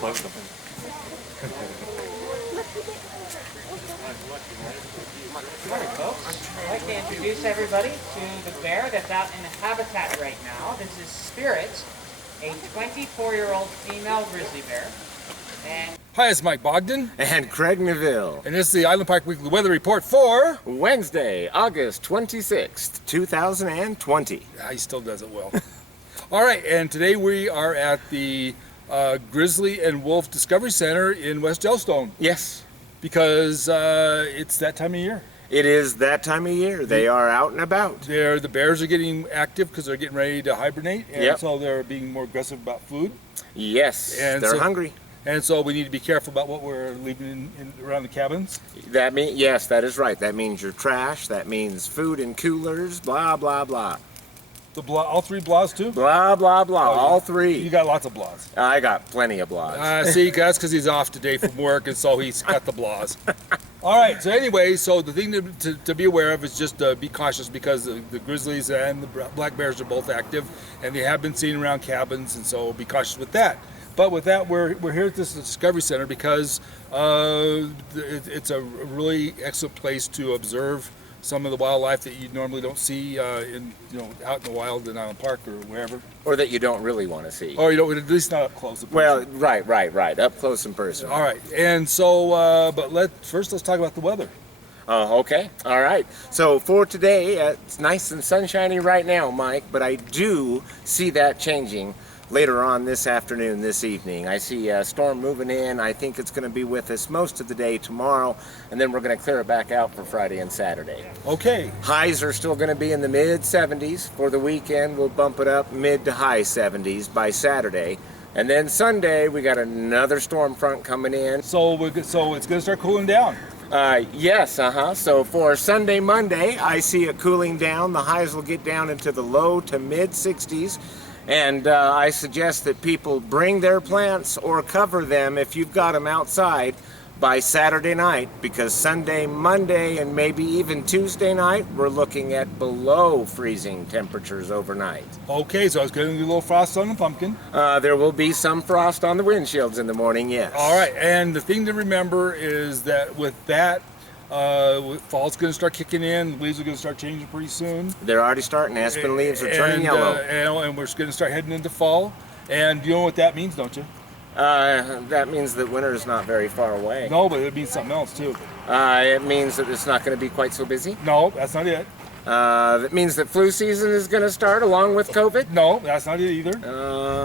unplug them. Good morning, folks. I'd like to introduce everybody to the bear that's out in the habitat right now. This is Spirit, a 24-year-old female grizzly bear. And Hi, it's Mike Bogden. And Craig Neville. And this is the Island Park Weekly Weather Report for Wednesday, August 26th, 2020. Yeah, he still does it well. All right, and today we are at the Grizzly and Wolf Discovery Center in West Yellowstone. Yes. Because it's that time of year. It is that time of year. They are out and about. The bears are getting active because they're getting ready to hibernate, and so they're being more aggressive about food. Yes, and they're hungry. And so we need to be careful about what we're leaving around the cabins. Yes, that is right. That means your trash. That means food in coolers. Blah blah blah. All three blahs too? Blah blah blah. All three. You got lots of blahs. I got plenty of blahs. See, that's because he's off today from work, and so he's got the blahs. All right. So anyway, so the thing to be aware of is just be cautious because the grizzlies and the black bears are both active, and they have been seen around cabins, and so be cautious with that. But with that, we're here at this Discovery Center because it's a really excellent place to observe some of the wildlife that you normally don't see out in the wild in Island Park or wherever. Or that you don't really want to see. Or you don't, at least not up close. Well, right, up close and personal. All right, and so, but let's talk about the weather. Okay, all right. So for today, it's nice and sunshiny right now, Mike, but I do see that changing later on this afternoon, this evening. I see a storm moving in. I think it's going to be with us most of the day tomorrow, and then we're going to clear it back out for Friday and Saturday. Okay. Highs are still going to be in the mid-70s. For the weekend, we'll bump it up mid to high 70s by Saturday. And then Sunday, we got another storm front coming in. So it's going to start cooling down. Yes, So for Sunday, Monday, I see it cooling down. The highs will get down into the low to mid-60s. And I suggest that people bring their plants or cover them if you've got them outside by Saturday night, because Sunday, Monday, and maybe even Tuesday night, we're looking at below freezing temperatures overnight. Okay, so it's going to be a little frost on the pumpkin. There will be some frost on the windshields in the morning, yes. All right, and the thing to remember is that with that, fall's going to start kicking in. The leaves are going to start changing pretty soon. They're already starting. Aspen leaves are turning yellow. And we're going to start heading into fall. And you know what that means, don't you? That means that winter is not very far away. No, but it means something else too. It means that it's not going to be quite so busy. No, that's not it. That means that flu season is going to start along with COVID? No, that's not it either.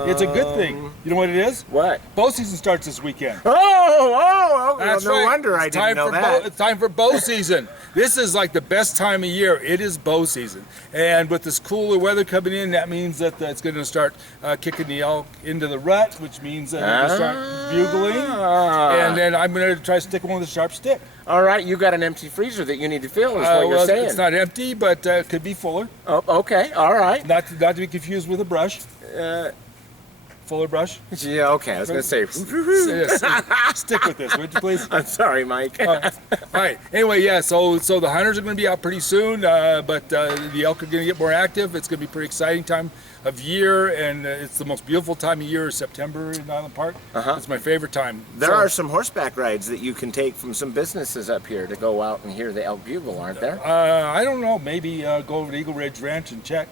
It's a good thing. You know what it is? What? Bow season starts this weekend. That's well, no wonder I didn't know that. It's time for bow season. This is like the best time of year. It is bow season. And with this cooler weather coming in, that means that it's going to start kicking the elk into the rut, which means that they're going to start bugling. And then I'm going to try to stick one with a sharp stick. All right, you got an empty freezer that you need to fill, is what you're saying. It's not empty, but it could be fuller. Oh, okay, all right. Not to be confused with a brush. Fuller brush. Yeah, okay, I was going to say. Stick with this, would you please? I'm sorry, Mike. All right, anyway, yeah, so the hunters are going to be out pretty soon, but the elk are going to get more active. It's going to be a pretty exciting time of year, and it's the most beautiful time of year, September in Island Park. It's my favorite time. There are some horseback rides that you can take from some businesses up here to go out and hear the elk bugle, aren't there? I don't know, maybe go over to Eagle Ridge Ranch and check.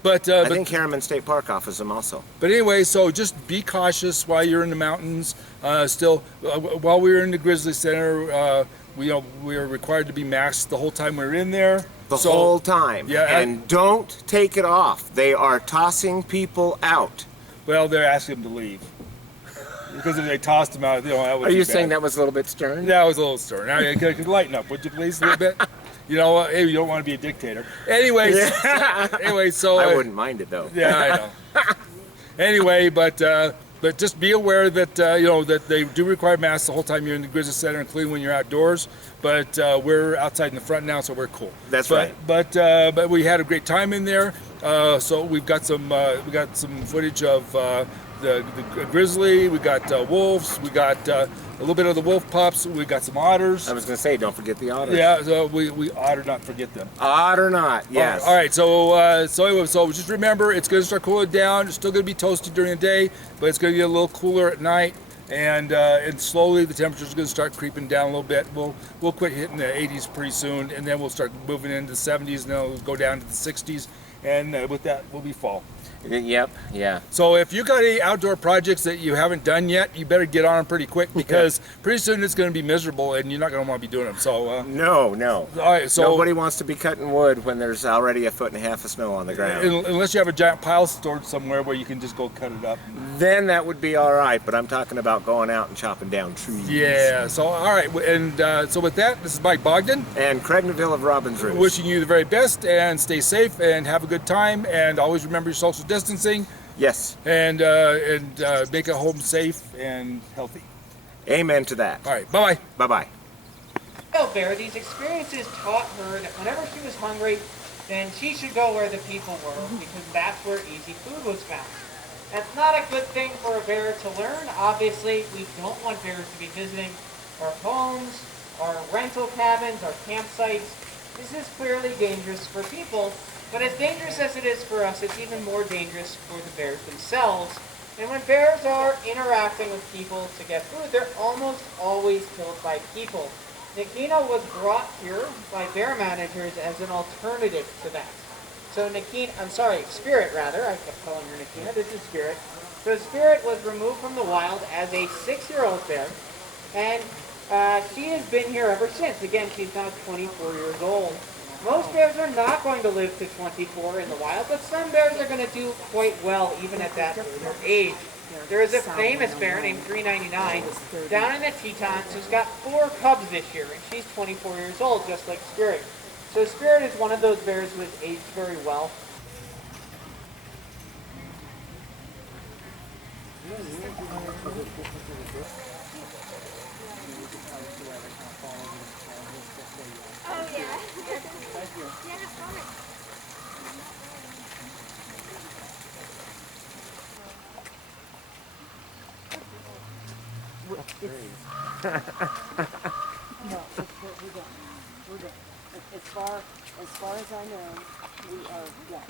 But I think Harriman State Park offers them also. But anyway, so just be cautious while you're in the mountains. While we were in the Grizzly Center, we are required to be masked the whole time we were in there. The whole time. Yeah. And don't take it off. They are tossing people out. Well, they're asking them to leave. Because if they tossed them out, that would Are you saying that was a little bit stern? That was a little stern. Now, could lighten up, would you please, a little bit? Hey, you don't want to be a dictator. Anyways, so I wouldn't mind it though. Yeah, I know. Anyway, but just be aware that that they do require masks the whole time you're in the Grizzly Center, including when you're outdoors. But we're outside in the front now, so we're cool. That's right. But we had a great time in there. So we've got some footage of the grizzly. We got wolves. We got a little bit of the wolf pups. We got some otters. I was going to say, don't forget the otters. Yeah, so we otter not forget them. Otter not, yes. All right, so just remember, it's going to start cooling down. It's still going to be toasty during the day, but it's going to get a little cooler at night. and slowly the temperature's going to start creeping down a little bit. We'll quit hitting the 80s pretty soon, and then we'll start moving into the 70s, and then it'll go down to the 60s, and with that will be fall. Yep, yeah. So if you got any outdoor projects that you haven't done yet, you better get on them pretty quick, because pretty soon it's going to be miserable and you're not going to want to be doing them. So no. All right, so nobody wants to be cutting wood when there's already 1.5 feet of snow on the ground. Unless you have a giant pile stored somewhere where you can just go cut it up. Then that would be all right, but I'm talking about going out and chopping down trees. Yeah, so all right, and so with that, this is Mike Bogden and Craig Neville of Robin's Roost. Wishing you the very best, and stay safe and have a good time, and always remember your social distancing. Yes. And make it home safe and healthy. Amen to that. All right, bye-bye. Bye-bye. Bear, these experiences taught her that whenever she was hungry, then she should go where the people were, because that's where easy food was found. That's not a good thing for a bear to learn. Obviously, we don't want bears to be visiting our homes, our rental cabins, our campsites. This is clearly dangerous for people, but as dangerous as it is for us, it's even more dangerous for the bears themselves. And when bears are interacting with people to get food, they're almost always killed by people. Nikina was brought here by bear managers as an alternative to that. So Spirit rather, I kept calling her Nikina, this is Spirit. So Spirit was removed from the wild as a 6-year-old bear, and she has been here ever since. Again, she's now 24 years old. Most bears are not going to live to 24 in the wild, but some bears are going to do quite well even at that older age. There is a famous bear named 399 down in the Tetons who's got 4 cubs this year, and she's 24 years old, just like Spirit. So Spirit is one of those bears who has aged very well. Oh yeah. Yeah, fine. No, we're done. We're done. As far as I know, we are done.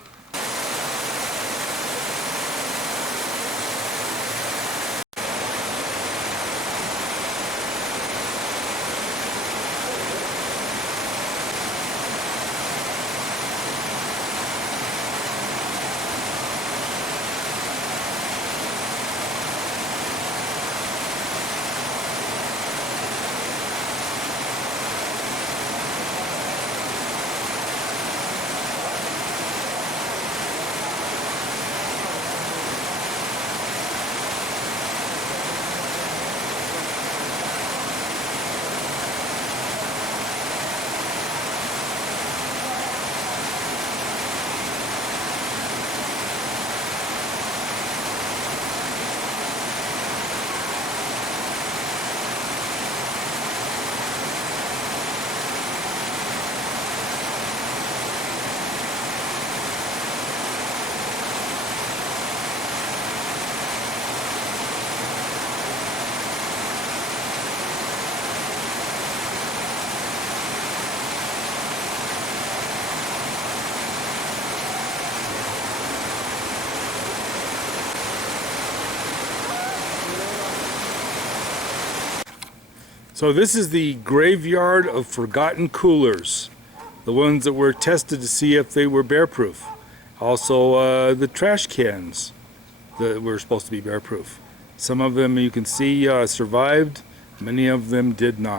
So this is the graveyard of forgotten coolers, the ones that were tested to see if they were bear-proof. Also the trash cans that were supposed to be bear-proof. Some of them you can see survived, many of them did not.